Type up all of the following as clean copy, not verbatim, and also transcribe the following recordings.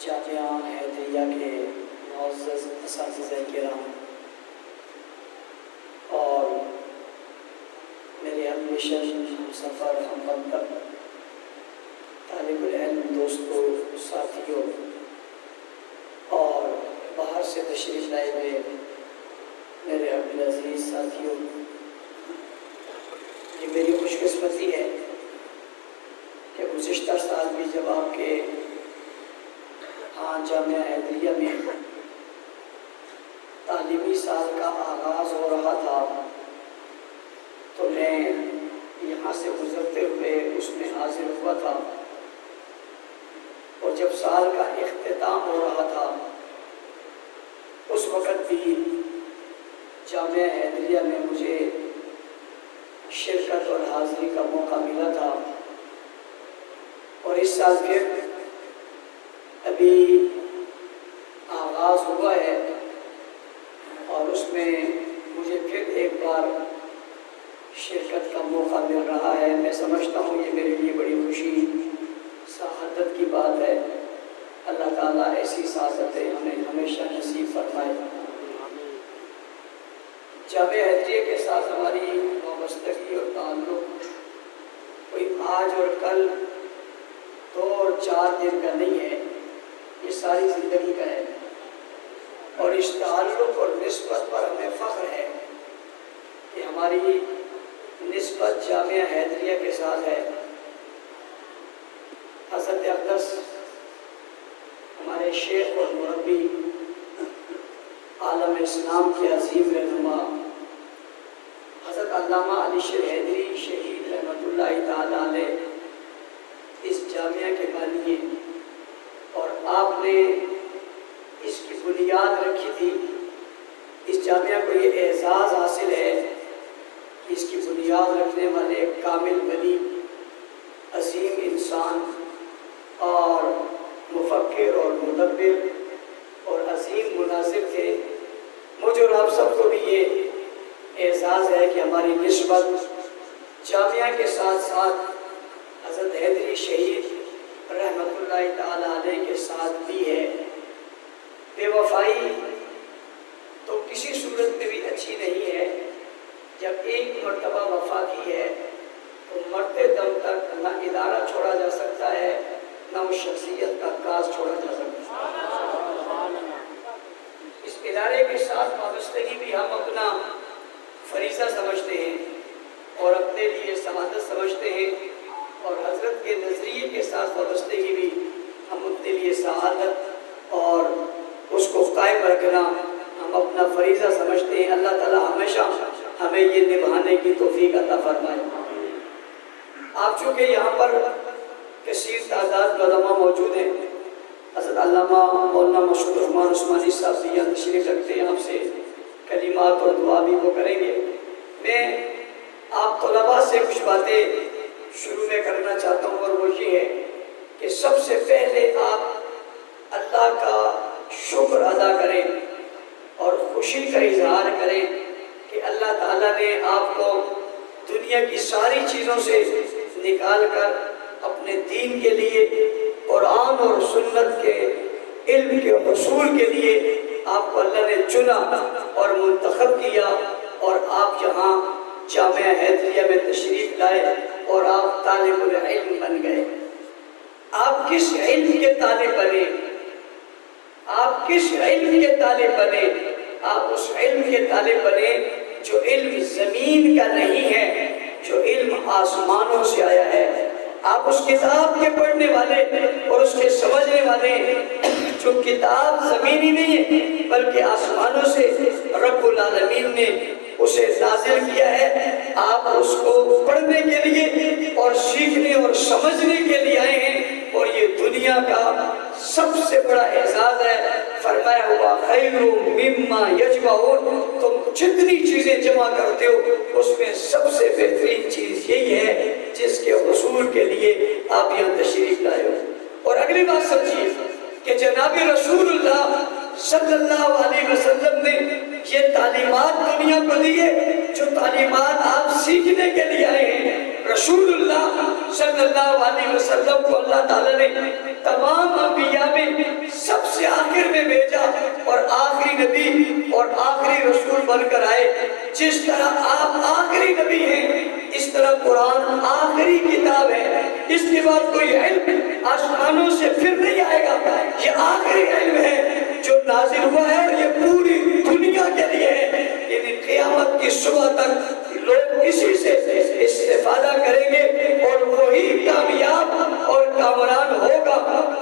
جامعہ حیدریہ کے معزز اساتذہ کرام اور میرے ہم مشن ہم سفر ہم وطن طالب العلم دوستوں ساتھیوں اور باہر سے تشریف لائے ہوئے میرے عبدالعزیز ساتھیوں، یہ میری خوش قسمتی ہے کہ گزشتہ سال بھی جب آپ کے جامعہ حیدریہ میں تعلیمی سال کا آغاز ہو رہا تھا تو میں یہاں سے گزرتے ہوئے اس میں حاضر ہوا تھا، اور جب سال کا اختتام ہو رہا تھا اس وقت بھی جامعہ حیدریہ میں مجھے شرکت اور حاضری کا موقع ملا تھا، اور اس سال پھر ابھی آغاز ہوا ہے اور اس میں مجھے پھر ایک بار شرکت کا موقع مل رہا ہے۔ میں سمجھتا ہوں یہ میرے لیے بڑی خوشی سعادت کی بات ہے۔ اللہ تعالیٰ ایسی سعادتیں ہمیں ہمیشہ نصیب فرمائے۔ جامعہ حیدریہ کے ساتھ ہماری وابستگی اور تعلق کوئی آج اور کل 2 اور 4 دن کا نہیں ہے، یہ ساری زندگی کا ہے، اور اس تعلق اور نسبت پر ہمیں فخر ہے کہ ہماری نسبت جامعہ حیدریہ کے ساتھ ہے۔ حضرت اقدس ہمارے شیخ اور مربی عالم اسلام کے عظیم رہنما حضرت علامہ علی شیر حیدری شہید رحمۃ اللہ تعالیٰ علیہ اس جامعہ کے بانی ہیں، اور آپ نے اس کی بنیاد رکھی تھی۔ اس جامعہ کو یہ اعزاز حاصل ہے کہ اس کی بنیاد رکھنے والے ایک کامل ولی، عظیم انسان اور مفکر اور مدبر اور عظیم مناظر تھے۔ مجھے اور آپ سب کو بھی یہ اعزاز ہے کہ ہماری نسبت جامعہ کے ساتھ ساتھ حضرت حیدری شہید رحمۃ اللہ تعالیٰ علیہ کے ساتھ بھی ہے۔ بے وفائی تو کسی صورت میں بھی اچھی نہیں ہے۔ جب ایک مرتبہ وفا کی ہے تو مرتے دم تک نہ ادارہ چھوڑا جا سکتا ہے، نہ اس شخصیت کا کاز چھوڑا جا سکتا ہے۔ اس ادارے کے ساتھ وابستگی بھی ہم اپنا فریضہ سمجھتے ہیں اور اپنے لیے سعادت سمجھتے ہیں، اور حضرت کے نظریے کے ساتھ وابستگی بھی ہم اپنے لیے سعادت اور اس کو قائم رکھنا ہم اپنا فریضہ سمجھتے ہیں۔ اللہ تعالیٰ ہمیشہ ہمیں یہ نبھانے کی توفیق عطا فرمائے۔ آپ چونکہ یہاں پر کثیر تعداد علماء موجود ہیں، حضرت علامہ مولانا مشہور رحمان عثمانی صاحب بھی یہاں تشریف رکھتے ہیں، آپ سے کلمات اور دعا بھی وہ کریں گے۔ میں آپ طلباء سے کچھ باتیں شروع میں کرنا چاہتا ہوں، اور وہ یہ ہے کہ سب سے پہلے آپ اللہ کا شکر ادا کریں اور خوشی کا اظہار کریں کہ اللہ تعالیٰ نے آپ کو دنیا کی ساری چیزوں سے نکال کر اپنے دین کے لیے، قرآن اور سنت کے علم کے حصول کے لیے آپ کو اللہ نے چنا اور منتخب کیا، اور آپ یہاں جامعہ حیدریہ میں تشریف لائے اور آپ طالب العلم بن گئے۔ آپ کس علم کے طالب بنے؟ آپ کس علم کے طالب بنے؟ آپ اس علم کے طالب بنے جو علم زمین کا نہیں ہے، جو علم آسمانوں سے آیا ہے۔ آپ اس کتاب کے پڑھنے والے اور اس کے سمجھنے والے جو کتاب زمینی نہیں ہے بلکہ آسمانوں سے رب العالمین نے اسے نازل کیا ہے، آپ اس کو پڑھنے کے لیے اور سیکھنے اور سمجھنے کے لیے آئے ہیں، اور یہ دنیا کا سب سے بڑا اعزاز ہے۔ فرمایا ہوا خیر مما یجمعون، تم جتنی چیزیں جمع کرتے ہو اس میں سب سے بہترین چیز یہی ہے جس کے حصول کے لیے آپ یہاں تشریف لائے ہو۔ اور اگلی بات سمجھیے کہ جناب رسول اللہ صلی اللہ علیہ وسلم نے یہ تعلیمات دنیا کو دی ہے، جو تعلیمات آپ سیکھنے کے لیے آئے ہیں۔ رسول اللہ صلی اللہ علیہ وسلم کو اللہ تعالیٰ نے تمام انبیاء میں آسمانوں سے پھر نہیں آئے گا. یہ آخری علم ہے جو نازل ہوا ہے اور یہ پوری دنیا کے لیے ہے. یعنی قیامت کی صبح تک لوگ اسی سے استفادہ کریں گے اور وہی کامیاب اور کامران ہوگا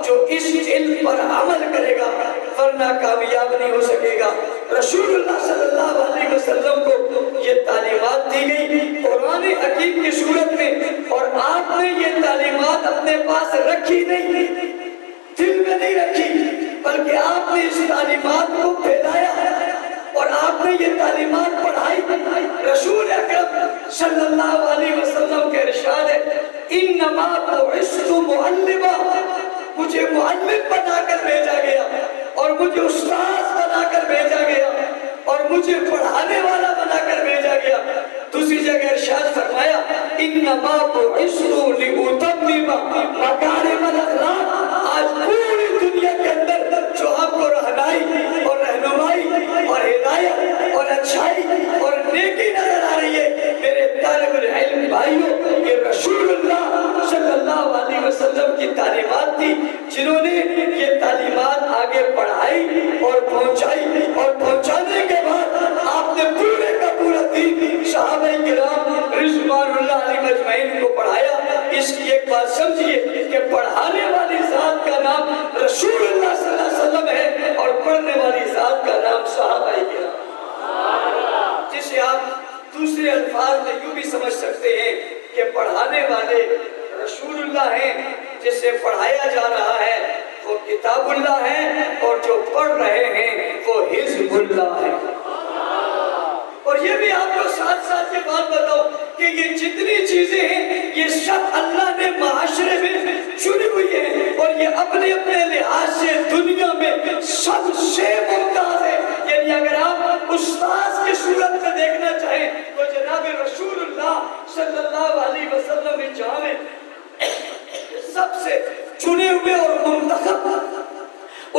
جو اس علم پر عمل کرے گا، ورنہ کامیاب نہیں ہو سکے گا. رسول اللہ صلی اللہ علیہ وسلم کو یہ تعلیمات دی گئی قرآن حکیم کی صورت میں، اور آپ نے یہ تعلیمات اپنے پاس رکھی نہیں، دل میں نہیں رکھی، بلکہ آپ نے اس تعلیمات کو پھیلایا اور آپ نے یہ تعلیمات پڑھائی. رسول اکرم صلی اللہ علیہ وسلم کے ارشاد ہے انما بعثت معلما، مجھے معلم بنا کر بھیجا گیا اور مجھے استاد بنا کر بھیجا گیا اور مجھے پڑھانے والا بنا کر بھیجا گیا. دوسری جگہ ارشاد فرمایا انما بعثت لاتمم مکارم الاخلاق. آج پوری دنیا کے اندر جو آپ کو رہنمائی اور رہنمائی اور ہدایت اور اچھائی اور نیکی نظر آ رہی ہے میرے طالب العلم بھائیوں، یہ رسول اللہ صلی اللہ علیہ وسلم کی تعلیمات تھی جنہوں نے یہ تعلیمات آگے پڑھائی اور پہنچائی، اور پہنچانے کے بعد آپ نے پورے کا پورا دین صحابہ کرام رضوان اللہ علیہ مجمعین کو پڑھایا. اس کی ایک بات سمجھیے کہ پڑھانے والی ذات کا نام رسول اللہ صلی اللہ علیہ وسلم ہے اور پڑھنے والی ذات کا نام صحابہ کرام، جسے آپ دوسرے الفاظ میں یوں بھی سمجھ سکتے ہیں کہ پڑھانے والے رسول اللہ ہیں، جسے پڑھایا جا رہا ہے وہ کتاب اللہ ہے، اور جو پڑھ رہے ہیں وہ حزب اللہ ہے. اور یہ بھی آپ کو ساتھ ساتھ یہ بات بتاؤ کہ یہ جتنی چیزیں ہیں یہ سب اللہ نے معاشرے میں چنی ہوئی ہیں، اور یہ اپنے اپنے لحاظ سے دنیا میں سب سے ممتاز ہے. یعنی اگر آپ استاذ کی صورت میں دیکھنا چاہیں تو جناب رسول اللہ صلی اللہ علیہ وسلم نے جہاں سب سے چنے ہوئے اور منتخب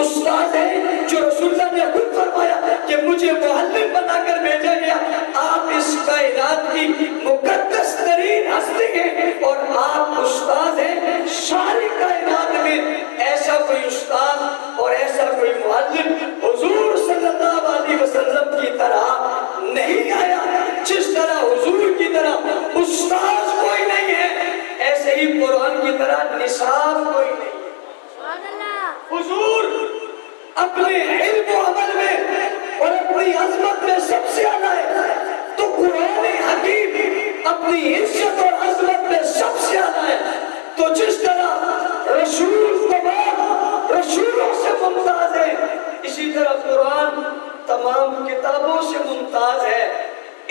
استاد ہیں جو رسول اللہ نے خود فرمایا کہ مجھے معلم بنا کر بھیجا گیا. آپ اس کائنات کی مقدس ترین ہستی ہیں اور آپ استاد ہیں. ساری کائنات میں ایسا کوئی استاد اور ایسا کوئی معلم حضور صلی اللہ علیہ وسلم کی طرح نہیں آیا. جس طرح حضور کی طرح استاد کوئی نہیں ہے، ایسے ہی قرآن کی طرح نصاب کوئی نہیں ہے. حضور اپنے علم و عمل میں اور اپنی عظمت میں سب سے اعلیٰ ہے، تو قرآن حکیم اپنی عزت اور عظمت میں سب سے اعلیٰ ہے. تو جس طرح رسول تمام رسولوں سے ممتاز ہے، اسی طرح قرآن تمام کتابوں سے ممتاز ہے.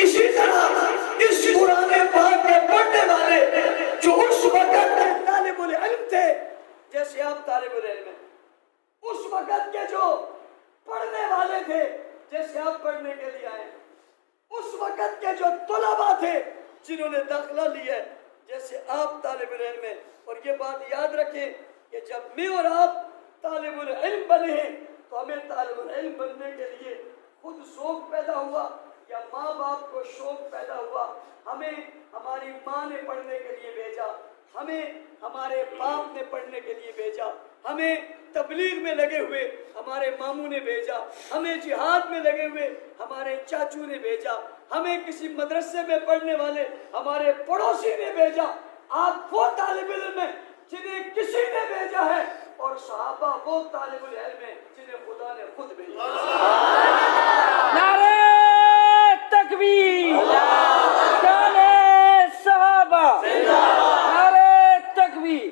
اسی طرح اس قرآن پاک کے پڑھنے والے جو اس وقت طالب العلم تھے، جیسے آپ طالب العلم ہیں، اس وقت کے جو پڑھنے والے تھے جیسے آپ پڑھنے کے لیے آئے، اس وقت کے جو طلباء تھے جنہوں نے داخلہ لیا ہے جیسے آپ طالب العلم ہیں. اور یہ بات یاد رکھیں کہ جب میں اور آپ طالب العلم بنے ہیں تو ہمیں طالب العلم بننے کے لیے خود شوق پیدا ہوا یا ماں باپ کو شوق پیدا ہوا. ہمیں ہماری ماں نے پڑھنے کے لیے بھیجا، ہمیں ہمارے باپ نے پڑھنے کے لیے بھیجا، ہمیں تبلیغ میں لگے ہوئے ہمارے ماموں نے بھیجا، ہمیں جہاد میں لگے ہوئے ہمارے چاچو نے بھیجا، ہمیں کسی مدرسے میں پڑھنے والے ہمارے پڑوسی نے بھیجا. آپ وہ طالب علم ہیں جنہیں کسی نے بھیجا ہے، اور صحابہ وہ طالب العلم ہیں جنہیں خدا نے خود بھیجا. نعرہ تکبیر، نعرہ صحابہ، نعرہ تکبیر،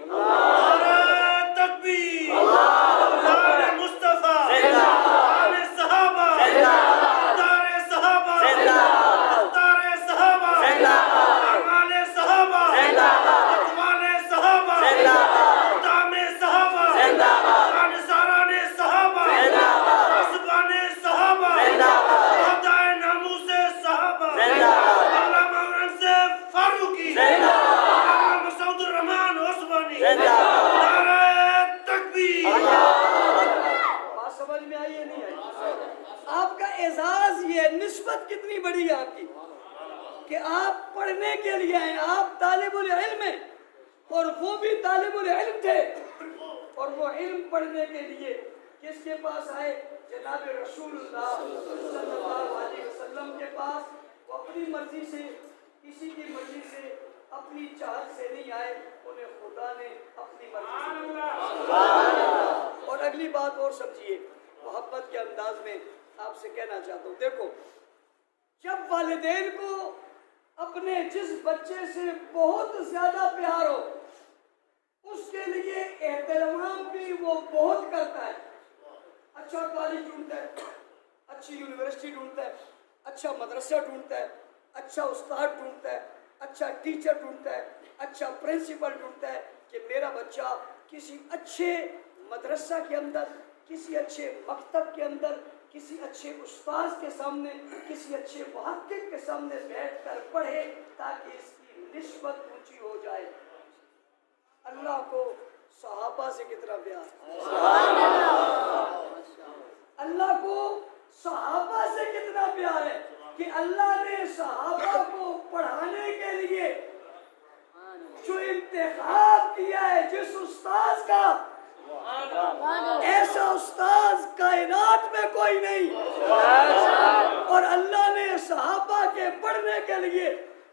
نسبت کتنی بڑی ہے آپ کی کہ آپ پڑھنے کے لیے آئے، آپ طالب العلم ہیں اور وہ بھی طالب العلم تھے. اور وہ علم پڑھنے کے لیے کس کے پاس آئے؟ جناب رسول اللہ صلی اللہ علیہ وسلم کے پاس۔ وہ اپنی مرضی سے، کسی کی مرضی سے، اپنی چاہت سے نہیں آئے، انہیں خدا نے اپنی مرضی سے۔ اور اگلی بات اور سمجھیے، محبت کے انداز میں آپ سے کہنا چاہتا ہوں، دیکھو جب والدین کو اپنے جس بچے سے بہت زیادہ پیار ہو، اس کے لیے احترام بھی وہ بہت کرتا ہے۔ اچھا کالج ڈھونڈتا ہے، اچھی یونیورسٹی ڈھونڈتا ہے، اچھا مدرسہ ڈھونڈتا ہے، اچھا استاد ڈھونڈتا ہے، اچھا ٹیچر ڈھونڈتا ہے، اچھا پرنسپل ڈھونڈتا ہے کہ میرا بچہ کسی اچھے مدرسہ کے اندر، کسی اچھے مکتب کے اندر، کسی اچھے استاذ کے سامنے، کسی اچھے محقق کے سامنے بیٹھ کر پڑھے تاکہ اس کی نسبت اونچی ہو جائے۔ اللہ کو صحابہ سے کتنا پیار، اللہ کو صحابہ سے کتنا پیار ہے کہ اللہ نے صحابہ کو پڑھانے کے لیے جو انتخاب کیا ہے، جس استاذ کا ایسا استاذ کائنات میں کوئی نہیں، اور اللہ نے صحابہ کے پڑھنے کے لیے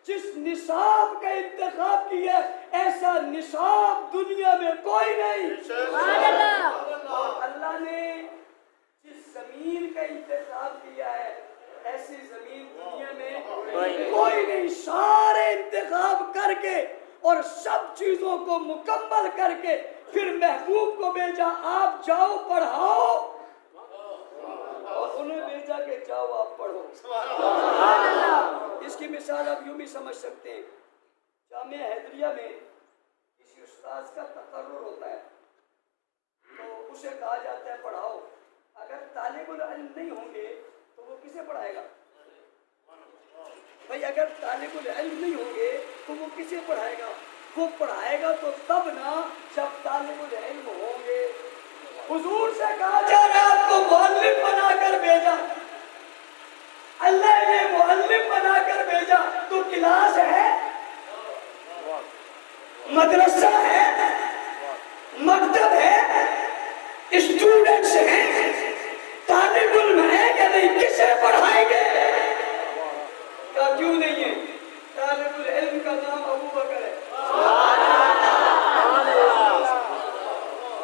جس نصاب کا انتخاب کیا ہے، ایسا نصاب دنیا میں کوئی نہیں۔ اور اللہ نے جس زمین کا انتخاب کیا ہے، ایسی زمین دنیا میں کوئی نہیں۔ سارے انتخاب کر کے اور سب چیزوں کو مکمل کر کے پھر محبوب کو بھیجا، آپ جاؤ پڑھاؤ، اور انہیں بھیجا کہ جاؤ آپ پڑھو۔ اس کی مثال آپ یوں بھی سمجھ سکتے ہیں، جامعہ حیدریہ میں کسی استاذ کا تقرر ہوتا ہے تو اسے کہا جاتا ہے پڑھاؤ۔ اگر طالب العلم نہیں ہوں گے تو وہ کسے پڑھائے گا؟ بھائی اگر طالب العلم نہیں ہوں گے تو وہ کسے پڑھائے گا؟ وہ پڑھائے گا تو تب نا جب طالب العلم ہوں گے۔ حضور سے کہا جا رہا ہے آپ کو معلم بنا کر بھیجا، اللہ نے معلم بنا کر بھیجا تو کلاس ہے، مدرسہ ہے، مکتب ہے، اسٹوڈنٹس ہیں، طالب علم ہے کہ نہیں؟ کسے پڑھائیں گے؟ کہا کیوں نہیں ہے؟ طالب العلم کا نام ابو بکر ہے،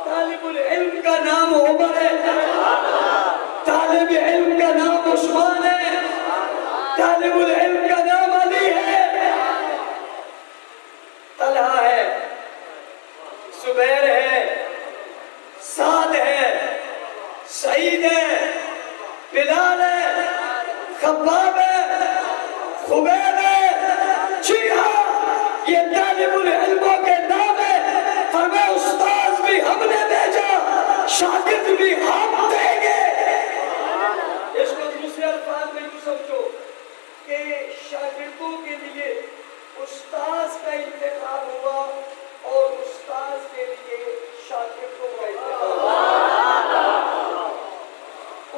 طالب العلم کا نام عمر ہے، طالب علم کا نام عثمان ہے، طالب العلم کا نام علی ہے، طلحہ ہے، زبیر ہے، سعد ہے، سعید ہے، بلال ہے، خباب ہے، خبیب ہے۔ جی ہاں، یہ طالب العلموں کے نام ہے۔ فرمایا استاذ بھی ہم نے بھیجا، شاگرد بھی ہم دیں گے۔ اس کو دوسرے الفاظ میں یوں سمجھو کہ شاگردوں کے لیے استاذ کا انتخاب ہوا اور استاذ کے لیے شاگردوں کا انتخاب ہوا۔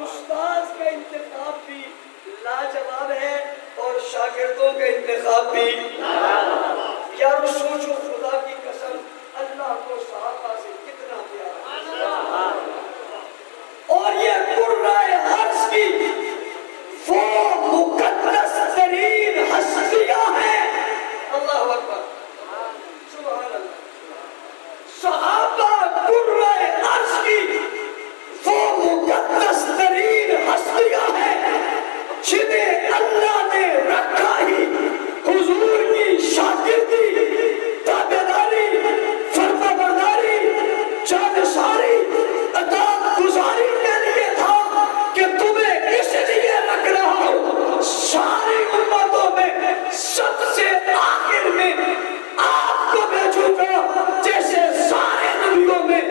استاذ کا انتخاب بھی لاجواب ہے اور شاگردوں کا انتخاب بھی۔ یار سوچو، خدا کی قسم، اللہ کو صحابہ سے کتنا پیار، اور یہ قرائے عرض کی وہ مقدس ترین ہستیاں ہیں۔ اللہ اکبر، سبحان اللہ۔ صحابہ قرائے عرض کی وہ مقدس ترین ہستیاں ہیں جنہیں اللہ نے رکھا ہی حضور کی شاگردی، تابعداری، فرما برداری، جانثاری، اطاعت گزاری کے لیے تھا کہ تمہیں اس لیے رکھ رہا ہوں ساری امتوں میں سب سے آخر میں آپ کو بھیجوں گا، جیسے سارے نبیوں میں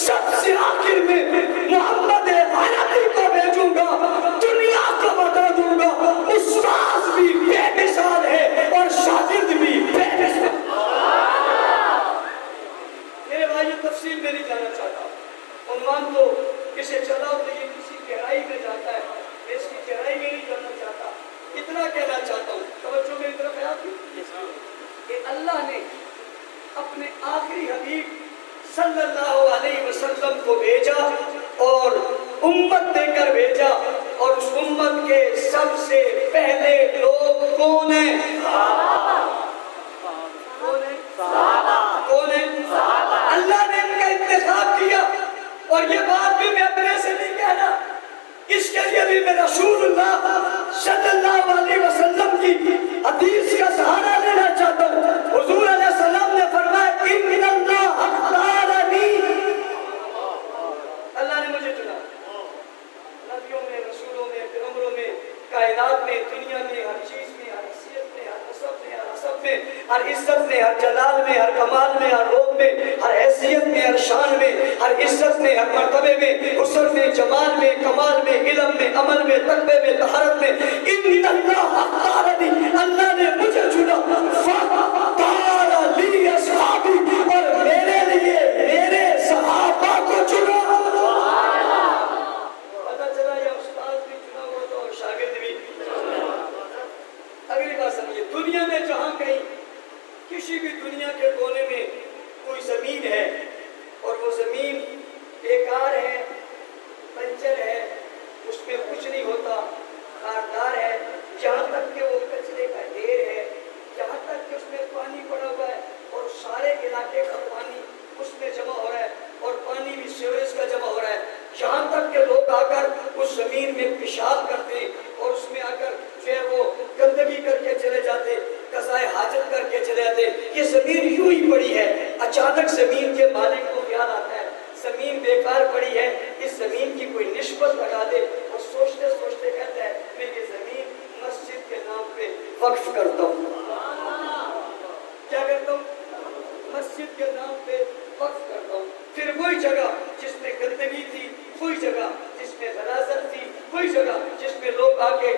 سب سے آخر میں محمد عربی کو بھیجوں گا۔ دنیا کو بتا دوں گا استاذ بھی بے مثال ہے اور شاگرد بھی بے مثال۔ میرے بھائی تفصیل میں نہیں جانا چاہتا، عنوان تو کسے چلا تو یہ کسی گہرائی میں جاتا ہے، میں اس کی گہرائی میں نہیں جانا چاہتا، اتنا کہنا چاہتا ہوں۔ توجہ میری طرف ہے آپ کی کہ اللہ نے اپنے آخری حبیب صلی اللہ علیہ وسلم کو بھیجا اور امت دے کر بھیجا، اور اس امت کے سب سے پہلے لوگ کون ہیں؟ کون ہیں؟ اللہ نے ان کا انتخاب کیا، اور یہ بات بھی میں اپنے سے نہیں کہہ رہا، اس کے لیے بھی میں رسول اللہ صلی اللہ علیہ وسلم کی حدیث کا سہارا لینا چاہتا ہوں۔ حضور علیہ السلام نے فرمایا ان اللہ اختارنی، اللہ نے مجھے چنا، نبیوں میں، رسولوں میں، پیغمبروں میں، کائنات میں، دنیا میں، ہر چیز میں، ہر حیثیت میں، ہر نسب میں، ہر حسب میں، ہر عزت میں، ہر جلال میں، ہر کمال میں، ہر روب میں، ہر حیثیت میں، ہر شان میں، ہر عزت میں، ہر مرتبے میں، حسن میں، جمال میں، کمال میں، علم میں، عمل میں، تقوی میں، طہارت میں، ان اللہ اختارنی، اللہ نے مجھے چنا، فاختار لی اصحابی، اور میرے لیے میرے صحابہ کو چنا۔ پتہ چلا یہ استاد بھی چنا ہوا تھا اور شاگرد بھی۔ اگلی بات سمجھیے، دنیا میں جہاں کہیں کسی بھی دنیا کے کونے میں کوئی زمین ہے اور وہ زمین بیکار ہے، بنجر ہے، اس میں کچھ نہیں ہوتا، خاردار ہے، جہاں تک کہ وہ کچرے کا ڈھیر ہے، جہاں تک کہ اس میں پانی پڑا ہوا ہے اور سارے علاقے کا پانی اس میں جمع ہو رہا ہے اور پانی بھی سیوریج کا جمع ہو رہا ہے، جہاں تک کہ لوگ آ کر اس زمین میں پیشاب کرتے اور اس میں آ کر پھر وہ گندگی کر کے چلے جاتے، قضائے حاجت کر کے چلے جاتے، یہ زمین یوں ہی پڑی ہے۔ اچانک زمین کے مالک کو خیال آتا ہے زمین بیکار پڑی ہے، اس زمین کی کوئی نسبت لگا دے، اور سوچتے سوچتے کہتا ہے میں یہ زمین مسجد کے نام پہ وقف کرتا ہوں۔ کیا کرتا ہوں؟ مسجد کے نام پہ وقف کرتا ہوں۔ پھر وہی جگہ جس میں گندگی تھی، وہی جگہ جس میں غلاظت تھی، وہی جگہ جس میں لوگ آ کے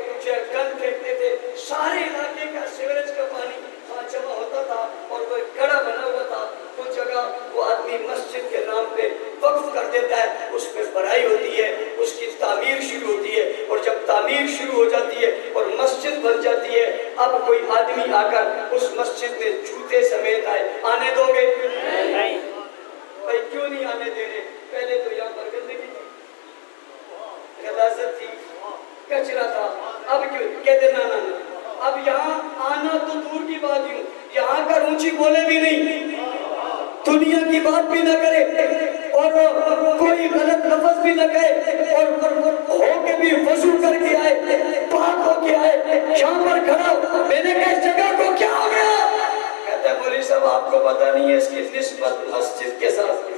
گند پھینکتے تھے، سارے علاقے کا سیوریج کا پانی وہاں جمع ہوتا تھا اور وہ گڑھا بنا ہوا تھا، وہ جگہ وہ آدمی مسجد کے نام پہ وقف کر دیتا ہے، اس میں بڑائی ہوتی ہے، اس کی تعمیر شروع ہوتی ہے، اور جب تعمیر شروع ہو جاتی ہے اور مسجد بن جاتی ہے، اب کوئی آدمی آ کر اس مسجد میں جوتے سمیت آئے، آنے دو گے؟ نہیں بھائی، کیوں نہیں آنے دے رہے؟ پہلے تو یہاں پر گندگی تھی، غلاظت تھی، کچرا تھا، اب کیوں کہتے نا نا نا، اب یہاں آنا تو دور کی بات ہوں، یہاں کا اونچی بولے بھی نہیں، دنیا کی بات بھی نہ کرے اور کوئی غلط لفظ بھی نہ کہے، اور ہو کے بھی وضو کر کے آئے، پاک ہو کے آئے، یہاں پر کھڑا ہو، میں نے کہا اس جگہ کو کیا ہو گیا؟ کہتے ہیں مولوی صاحب آپ کو پتہ نہیں ہے اس کی نسبت مسجد کے ساتھ۔ میں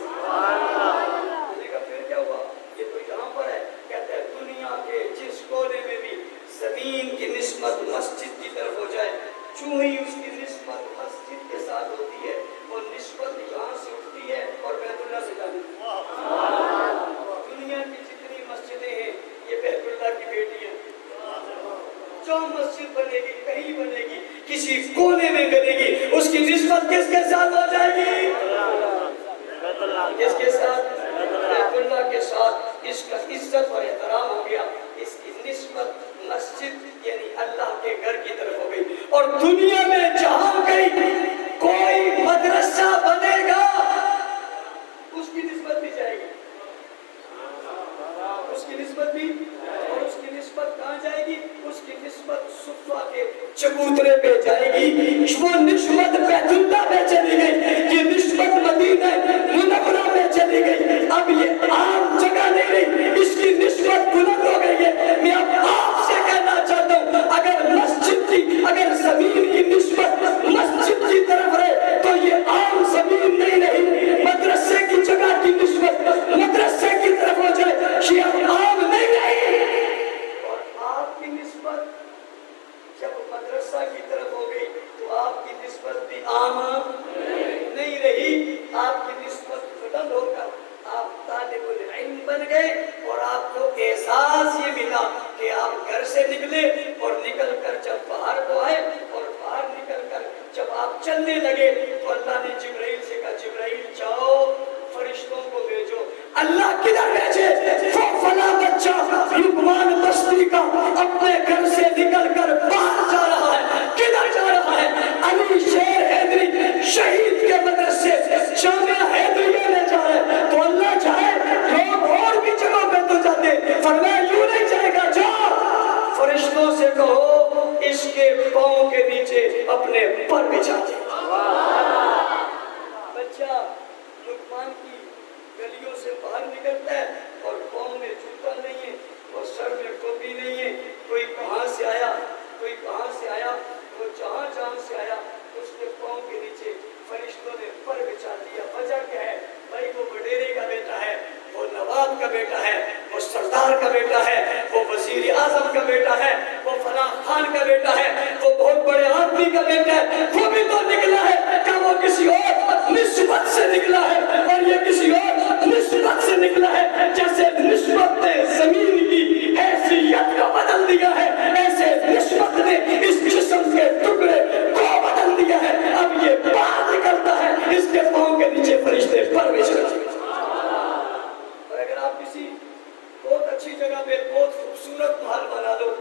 نے کہا پھر کیا ہوا؟ یہ تو یہاں پر ہے۔ کہتے ہیں دنیا کے جس کونے میں بھی زمین کی نسبت مسجد کی طرف ہو جائے، چوں ہی اس کی نسبت مسجد کے ساتھ ہوتی ہے، وہ نسبت یہاں سے اٹھتی ہے اور بیت اللہ سے جاتی ہے۔ دنیا کی جتنی مسجدیں ہیں یہ بیت اللہ کی بیٹی ہیں، جو مسجد بنے گی، کہیں بنے گی، کسی کونے میں بنے گی، اس کی نسبت کس کے ساتھ ہو جائے گی؟ کس کے ساتھ؟ بیت اللہ کے ساتھ۔ اس کا عزت اور احترام ہو گیا، اس کی نسبت مسجد یعنی اللہ کے گھر کی طرف ہو گئی۔ اور دنیا میں جہاں کہیں کوئی مدرسہ بنے گا اس کی نسبت بھی جائے گی، اس کی نسبت بھی، اور اس کی نسبت کہاں جائے گی؟ اس کی نسبت صفہ کے چبوترے پہ جائے گی، وہ نسبت بیت اللہ پہ چلی گئی، یہ نسبت مدینہ منورہ پہ چلی گئی، اب یہ عام جگہ نہیں رہی، اس کی نسبت بلند ہو گئی ہے۔ میں اب آپ سے کہنا چاہتا ہوں اگر مسجد کی، اگر زمین کی نسبت مسجد کی طرف رہے تو یہ عام زمین نہیں رہی، مدرسے کی جگہ کی نسبت مدرسے کی طرف ہو جائے یہ اب عام نہیں رہی، اور آپ کی نسبت جب مدرسہ کی طرف ہو گئی تو آپ کی نسبت بھی عام نہیں رہی، آپ کی نسبت بلند ہو کر آپ طالب العلم بن گئے، اور آپ کو احساس یہ ملا کہ آپ گھر سے نکلے اور نکل کر جب باہر کو آئے، اور باہر نکل کر جب آپ چلنے لگے تو اللہ نے جبرائیل سے کہا جبرائیل جاؤ فرشتوں کو بھیجو۔ اللہ کدھر بھیجے؟ فلاں بچہ لقمان بستی کا اپنے گھر سے نکل کر باہر جا رہا ہے، کدھر جا رہا ہے؟ علی شیر حیدری شہید کے مدرسے جامعہ حیدریہ میں کا بیٹا ہے، وہ سردار کا بیٹا ہے، وہ وزیر اعظم کا بیٹا ہے، وہ فلاں خان کا بیٹا ہے، وہ بہت بڑے آدمی کا بیٹا ہے، وہ بھی تو نکلا ہے کہ وہ کسی اور نسبت سے نکلا ہے اور یہ کسی اور نسبت سے نکلا ہے. جیسے نسبت نے زمین کی حیثیت کو بدل دیا ہے، ایسے نسبت نے اس جسم کے ٹکڑے کو بدل دیا ہے. اب یہ باہر نکلتا ہے، اس کے پاؤں کے نیچے فرشتے پرورش کرتے ہیں. اور اگر آپ کسی بہت اچھی جگہ پہ بہت خوبصورت محل بنا دو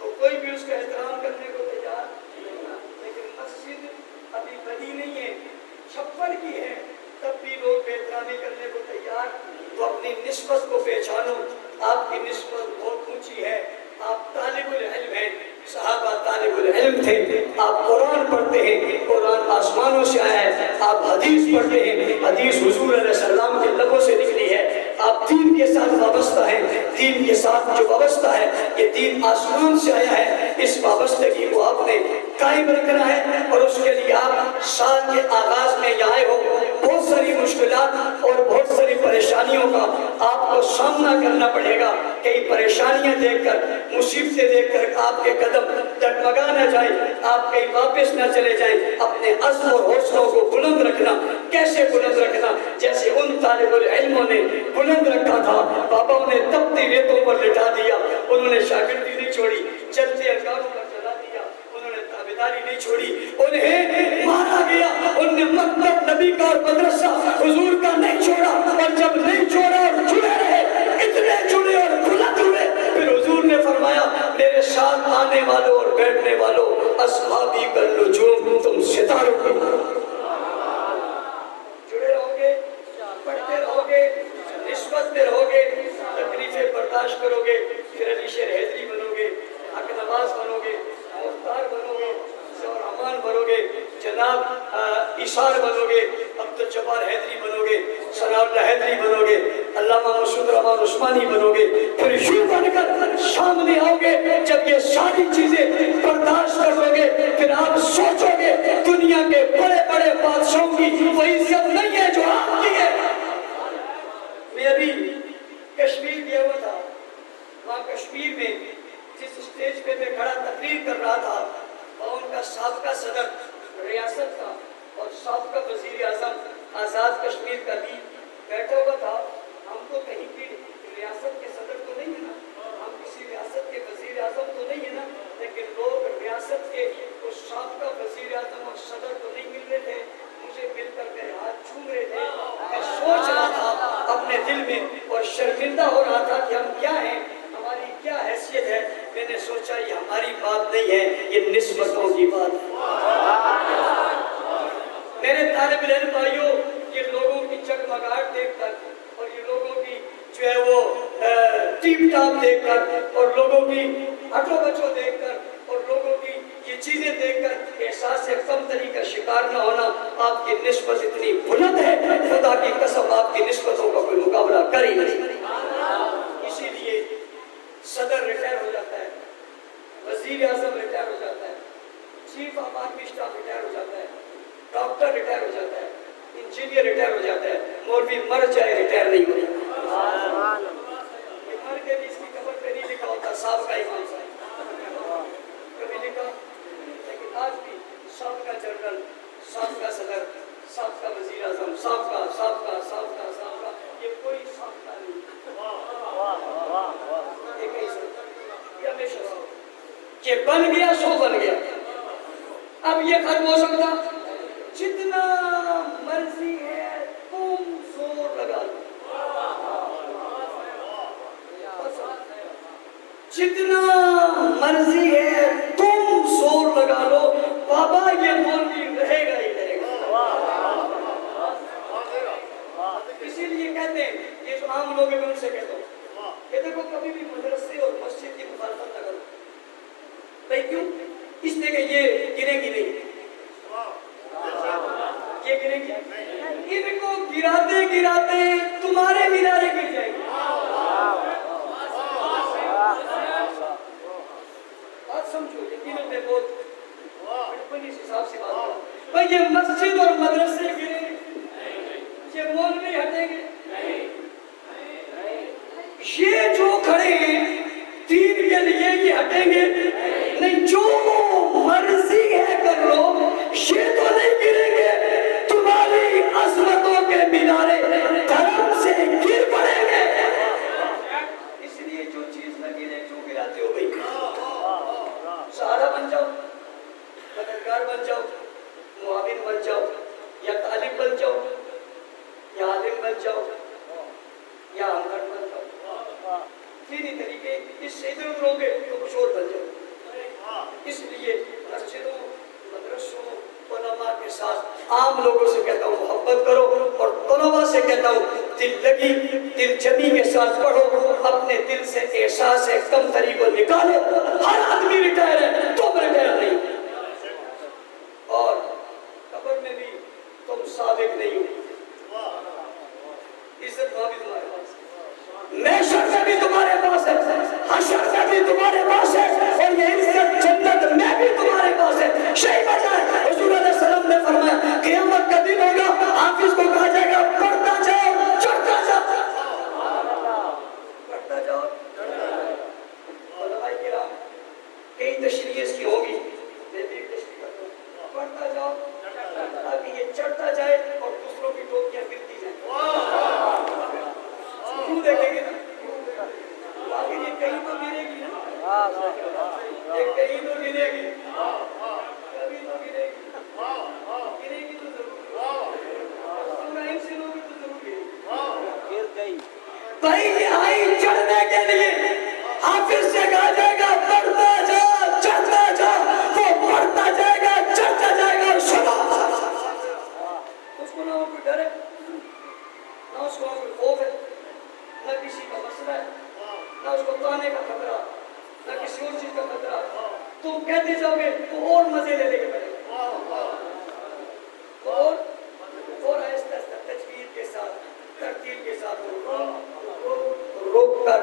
تو کوئی بھی اس کا احترام کرنے کو تیار نہیں ہے. لیکن مسجد ابھی بنی نہیں ہے، چھپر کی ہے، تب بھی لوگ بے احترامی کرنے کو تیار. تو اپنی نسبت کو پہچانو. آپ کی نسبت بہت اونچی ہے. آپ طالب العلم ہیں، صحابہ طالب العلم تھے. آپ قرآن پڑھتے ہیں، قرآن آسمانوں سے آیا ہے. آپ حدیث پڑھتے ہیں، حدیث حضور علیہ السلام کے لبوں سے نکلی ہے. آپ دین کے ساتھ وابستہ ہیں، دین کے ساتھ جو وابستہ ہے یہ دین آسمان سے آیا ہے. اس وابستگی کو آپ نے قائم رکھنا ہے اور اس کے لیے آپ سال کے آغاز میں آئے ہو. بہت ساری مشکلات اور بہت ساری پریشانیوں کا آپ کو سامنا کرنا پڑے گا. کئی پریشانیاں دیکھ کر، مصیبتیں دیکھ کر آپ کے قدم ڈگمگا نہ جائیں، آپ کہیں واپس نہ چلے جائیں. اپنے عزم اور حوصلوں کو بلند رکھنا. کیسے بلند رکھنا؟ جیسے ان طالب العلموں نے بلند رکھا تھا. باباؤں نے تپتی ریتوں پر لٹا دیا، انہوں نے شاگردی نہیں چھوڑی. چلتے انگاروں پر چلا دیا، انہوں نے تابعداری نہیں چھوڑی. انہیں مارا گیا، انہوں نے مکتب نبی کا اور مدرسہ حضور کا نہیں چھوڑا. اور جب نہیں چھوڑا اور جڑے رہے، اتنے جڑے اور بلند ہوئے، پھر حضور نے فرمایا میرے ساتھ آنے والوں اور بیٹھنے والوں اصحابی کالنجوم، تم ستاروں کی جڑے رہو گے، پڑھتے رہو گے، نسبت میں رہو گے، تکلیفیں برداشت کرو گے، پھر علی شیر حیدری بنو گے، حق نواز بنو گے، مختار بنو گے، ظہور رحمان بنو گے، جناب اشار بنو گے، عبدالجبار حیدری بنو گے، ثناء اللہ حیدری بنو گے، علامہ مسعود رحمان عثمانی بنو گے. پھر یوں بن کر سامنے آؤ گے. جب یہ ساری چیزیں برداشت کر لو گے، پھر آپ سوچو گے دنیا کے بڑے بڑے بادشاہوں کی وہ عزت نہیں ہے جو آپ کی ہے. میں ابھی کشمیر گیا ہوا تھا. وہاں کشمیر میں جس اسٹیج پہ میں کھڑا تقریر کر رہا تھا، اور ان کا سابقہ صدر ریاست کا اور سابقہ وزیر اعظم آزاد کشمیر کا بھی بیٹھا ہوا تھا. ہم تو کہیں کی ریاست کے صدر تو نہیں ہے نا، ہم کسی ریاست کے وزیر اعظم تو نہیں ہے نا، لیکن لوگ ریاست کے اس سابقہ وزیر اعظم اور صدر تو نہیں مل رہے تھے. مجھے مل کر میرے ہاتھ چھو رہے تھے. میں سوچ رہا تھا اپنے دل میں اور شرمندہ ہو رہا تھا کہ ہم کیا ہیں، ہماری کیا حیثیت ہے. میں نے سوچا یہ ہماری بات نہیں ہے، یہ نسبتوں کی بات ہے. میرے طالب علم بھائیوں، یہ لوگوں کی جگمگاہٹ دیکھ کر اور یہ لوگوں کی جو ہے وہ ٹیپ ٹاپ دیکھ کر اور لوگوں کی ہٹو بچو دیکھ کر اور لوگوں کی یہ چیزیں دیکھ کر احساس کمتری کا شکار نہ ہونا. آپ کی نسبت اتنی بلند ہے، خدا کی قسم آپ کی نسبتوں کا کوئی مقابلہ کر ہی نہیں. اسی لیے صدر ریٹائر ہو جاتا ہے، وزیر اعظم ریٹائر ہو جاتا ہے، chief of army staff retire ہو جاتا ہے، ڈاکٹر ریٹائر ہو جاتا ہے، انجینئر ریٹائر ہو جاتا ہے، مولوی مر جائے ریٹائر نہیں ہو جاتا. مر کے بھی اس کی قبر پہ نہیں لکھا ہوتا صاحب کا امام صاحب کبھی لکھا. لیکن آج بھی صاحب کا جنرل، صاحب کا صدر، صاحب کا وزیر اعظم، صاحب کا یہ کوئی صاحب کا نہیں. یہ ہمیشہ کہ بن گیا سو بن گیا. اب یہ ختم ہو سکتا؟ جتنا مرضی ہے تم زور لگا لو، جتنا مرضی ہے تم زور لگا لو، بابا یہ مولوی رہے گا ہی رہے گا. اسی لیے کہتے ہیں، یہ جو عام لوگ ہیں میں ان سے کہتا ہوں کہ دیکھو کبھی بھی مدرسے اور مسجد کی مخالفت نہ کرو. بھائی کیوں؟ اس لیے کہ یہ گرے گی نہیں، یہ گرے گی. ان کو گراتے گراتے تمہارے مینارے گر جائیں گے. بات سمجھو، یقیناً میں بہت بڑی حساب سے بات کروں. بھائی یہ مسجد اور مدرسے گرے، یہ مولوی ہٹیں گے؟ یہ جو کھڑے ہیں دین کے لیے یہ ہٹیں گے نہیں، جو مرضی ہے کر لو، یہ تو نہیں گریں گے، تمہاری عظمتوں کے مینارے دھرم سے گر پڑیں گے۔ اس لیے جو چیز نہ گرے کیوں گراتے ہو بھائی؟ سہارا بن جاؤ، مددگار بن جاؤ، معاون بن جاؤ، یا طالب بن جاؤ، یا عالم بن جاؤ، یا ہمدرد بن جاؤ۔ تین ہی طریقے، اس سے ادھر ادھر ہوگے تو کچھ اور بن جاؤ۔ اس لیے مسجدوں، مدرسوں، علماء کے ساتھ عام لوگوں سے کہتا ہوں محبت کرو، اور طلباء سے کہتا ہوں دل لگی، دل جمی کے ساتھ پڑھو، اپنے دل سے احساس کم تری کو نکالو۔ ہر آدمی ریٹائر ہے، تم ریٹائر نہیں، اور قبر میں بھی تم سابق نہیں ہو۔ عزت وہاں بھی تمہارے پاس ہے، محشر میں بھی تمہارے پاس ہے، حشر میں بھی تمہارے پاس ہے، اور یہ عزت جنت میں بھی تمہارے پاس ہے۔ شہید بجائے حضور علیہ السلام نے فرمایا قیامت کا دن ہوگا، حافظ کو کہا جائے گا پڑھتا جاؤ چڑھتا جاؤ، پڑھتا جاؤ۔ علماء کرام کئی تشریح اس کی ہوگی، میں بھی تشریح کرتا ہوں، پڑھتا جاؤ تاکہ یہ چڑھتا جائے اور دوسروں کی ٹوپیاں گرتی جائیں۔ کیوں دیکھیں گے نا، آخر یہ کہیں تو گرے گی نا، یہ کہیں تو گرے گی، کبھی تو گرے گی، گرے گی تو ضرور، ابراہیم سے لوگ تو ضرور گرے گی۔ بھائی یہ آئی چڑھنے کے لیے، حافظ سے کہا جائے گا پڑھتا جا چڑھتا جا، وہ پڑھتا جائے گا چڑھتا جائے گا، اور سنا اس کو نہ ہو کوئی ڈر ہے، نہ اس کو کوئی خوف ہے، نہ کسی کا مسئلہ ہے، نہ اس کو تانے کا خطرہ، نہ کسی اور چیز کا خطرہ۔ تم کہتے جاؤ گے تو اور مزے لے لے کے پڑے، اور آہستہ آہستہ تجوید کے ساتھ، ترتیب کے ساتھ روک کر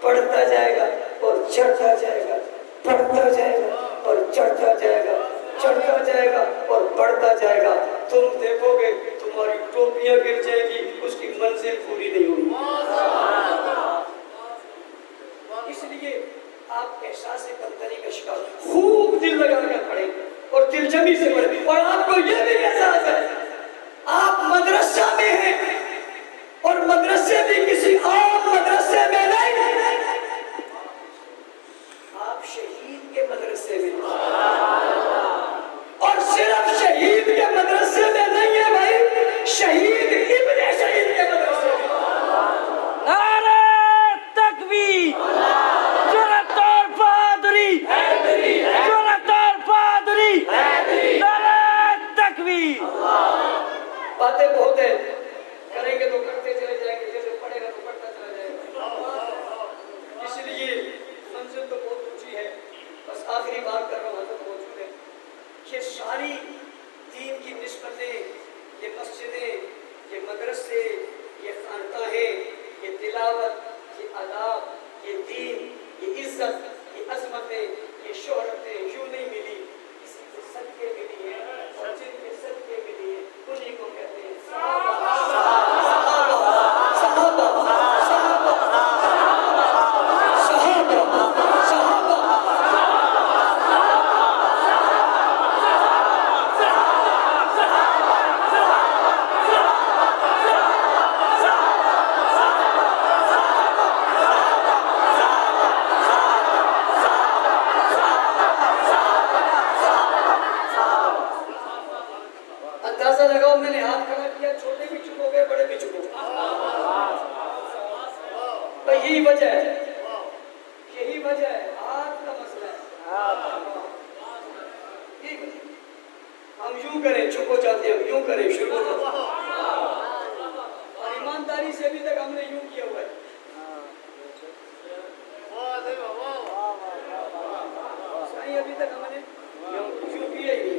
پڑھتا جائے گا اور چڑھتا جائے گا، پڑھتا جائے گا اور چڑھتا جائے گا، چڑھتا جائے گا اور بڑھتا جائے گا۔ تم دیکھو گے تمہاری ٹوپیاں گر جائے گی، اس کی منزل پوری نہیں ہوگی۔ اس لیے آپ احساس کمتری کا شکار خوب دل لگا کر پڑھیں اور دل جمی سے پڑھیں، اور آپ کو یہ بھی احساس ہے آپ مدرسہ میں ہیں، اور مدرسے بھی کسی عام مدرسے میں نہیں، آپ شہید کے مدرسے میں، اور صرف شہید کے مدرسے میں نہیں ہے بھائی، شہید ابن شہید کے مدرسے میں۔ نعرہ تکبیر، جرأت اور بہادری، جرأت اور بہادری، نعرہ تکبیر۔ باتیں بہت ہیں، کریں گے تو کرتے چلے جائیں گے، جیسے پڑھے گا تو پڑھتا چلا جائے گا، اس لیے منزل تو بہت اونچی ہے۔ بس آخری بات کر رہا ہوں، حضرت موجود ہے، یہ ساری دین کی نسبتیں، یہ مسجدیں، یہ مدرسے، یہ خانقاہیں، یہ تلاوت، یہ آداب، یہ دین، یہ عزت، یہ عظمتیں، یہ شہرتیں یوں نہیں ملی، کسی کے صدقے ملی ہیں، اور جن کے صدقے ملی ہیں انہیں کو کہتے ہیں صحابہ، صحابہ، صحابہ، صحابہ، صحابہ، صحابہ۔ اندازہ لگاؤ، میں نے ہاتھ کھڑا کیا، چھوٹے بھی چپ ہو گئے، بڑے بھی چپ ہو گئے۔ بھئی یہی وجہ ہے، یہی وجہ ہے، ہاتھ کا مسئلہ ہے، یہی وجہ ہے۔ ہم یوں کریں چپ ہو جاتے ہیں، یوں کریں شروع ہو جاتے ہیں، اور ایمانداری سے ابھی تک ہم نے یوں کیا ہوا ہے۔ صحیح، ابھی تک ہم نے یوں کیا ہی نہیں،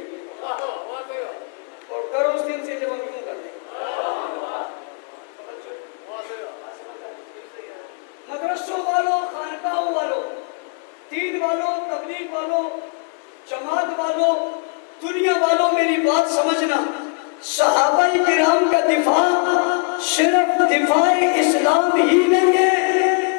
اور ڈرو اس دن سے جب ہم یوں کرتے ہیں۔ مدرسوں والوں، خانقاہوں والوں، دین والوں، تبلیغ والوں، جماعت والوں، دنیا والوں، میری بات سمجھنا، صحابہ کرام کا دفاع صرف دفاع اسلام ہی نہیں ہے،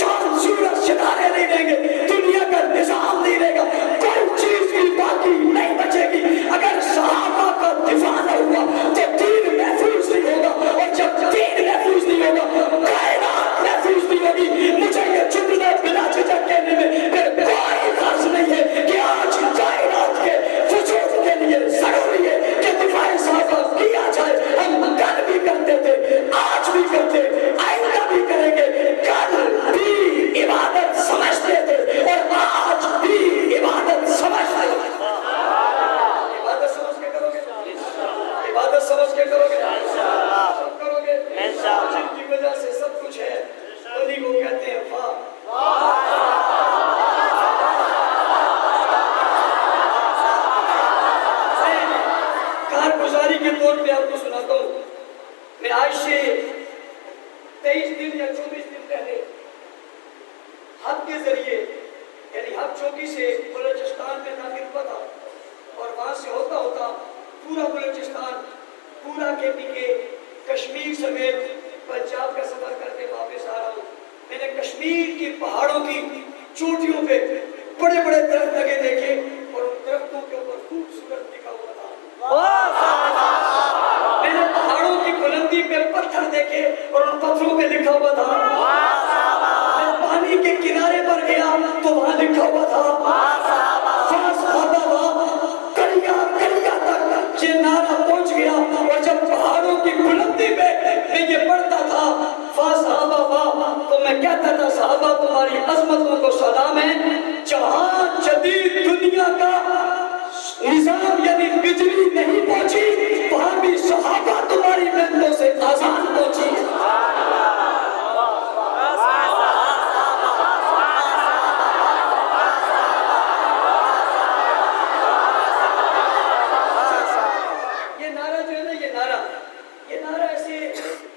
چاند سورج ستارے نہیں دیں گے، دنیا کا نظام نہیں رہے گا، کوئی چیز بھی باقی نہیں بچے گی۔ اگر صحابہ کا دفاع نہ ہوا تو دین محفوظ نہیں ہوگا، اور جب دین محفوظ نہیں ہوگا کائنات محفوظ نہیں ہوگی۔ مجھے یہ جملہ بلا جھجک کہنے میں پھر کوئی غرض نہیں ہے کہ آج کائنات کے وجود کے لیے ضروری ہے کہ دفاع صحابہ کیا جائے۔ ہم کل بھی کرتے تھے، آج بھی کرتے، آئندہ بھی کریں گے۔ کل بھی عبادت سمجھتے تھے اور آج بھی عبادت سمجھتے ہیں۔ عبادت سمجھ کے کرو گے، عبادت سمجھ کے کرو گے، سب کرو گے، جن کی وجہ سے سب کچھ ہے، انہی کو کہتے ہیں کارگزاری کے طور پہ آپ کو سناتا ہوں۔ میں آج سے 23 دن یا 24 دن پہلے حب کے ذریعے یعنی حب چوکی سے بلوچستان میں داخل ہوا تھا، اور وہاں سے ہوتا ہوتا پورا بلوچستان، پورا KPK، کشمیر سمیت پنجاب کا سفر کر کے واپس آ رہا ہوں۔ میں نے کشمیر کی پہاڑوں کی چوٹیوں پہ بڑے بڑے درخت لگے دیکھے، اور ان درختوں کے اوپر خوبصورت لکھا ہوا تھا۔ میں نے پہاڑوں کی بلندی پہ پتھر دیکھے، اور ان پتھروں پہ لکھا ہوا تھا۔ میں پانی کے کنارے پر گیا تو وہاں لکھا ہوا تھا کلیا کلیا تک یہ نعرہ پہنچ گیا۔ اور جب پہاڑوں کی بلندی پہ میں یہ پڑھتا تھا تو میں کہتا تھا صحابہ تمہاری عظمتوں کو سلام ہے، جہاں جدید دنیا کا نظام یعنی بجلی نہیں پہنچی، وہاں بھی صحابہ تمہاری محنتوں سے آزاد پہنچی۔ یہ نعرہ جو ہے نا، یہ نعرہ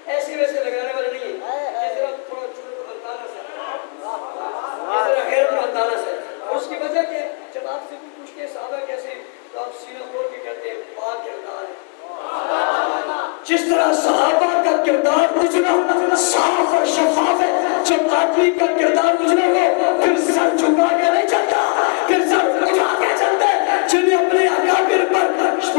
ایسے ویسے لگانے والا نہیں ہے، یہ ذرا تھوڑا چھوٹا مندانہ سے، یہ ذرا غیر مندانہ سے۔ اور اس کی وجہ کہ جب آپ سے کوئی پوچھتے ہیں صحابہ کیسے، تو آپ سینہ کھول کے کہتے ہیں پاک کردار ہے۔ جس طرح صحابہ کا کردار اتنا صاف اور شفاف ہے، جب آدمی کا کردار اتنا ہو پھر سر جھکا کے نہیں چلتا، پھر سر اٹھا کے چلتا ہے۔ جنہیں اپنے اکابر پر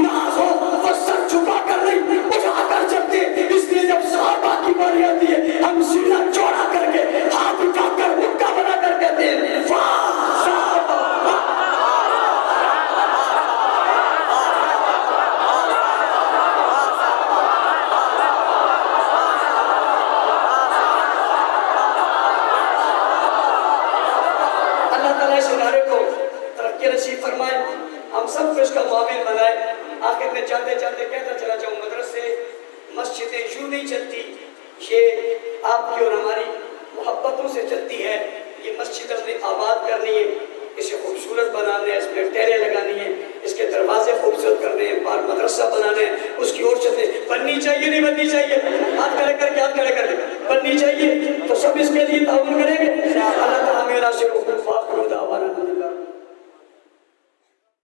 ناز ہو وہ سر جھکا کر نہیں اٹھا کر چلتے۔ اس لیے جب صحابہ کی باری آتی ہے ہم سینہ چوڑا کر کے ہاتھ اٹھا کر مکہ بنا کر کہتے ہیں واہ صحابہ۔ اللہ تعالیٰ اس ادارے کو ترقی نصیب فرمائے، ہم سب کو اس کا معاون بنائے۔ آخر میں جاتے جاتے کہتا چلا جاؤں، مدرسے مسجدیں یوں نہیں چلتی، یہ آپ کی اور ہماری محبتوں سے چلتی ہے۔ یہ مسجد ہم نے آباد کرنی ہے، اسے خوبصورت بنانا ہے، اس میں ٹیریں لگانی ہیں، اس کے دروازے خوبصورت کرنے ہیں، بار مدرسہ بنانا ہے، اس کی اور چھتیں بننی چاہیے نہیں بننی چاہیے، ہاتھ کھڑے کر کے بننی چاہیے۔ تو سب اس کے لیے تعاون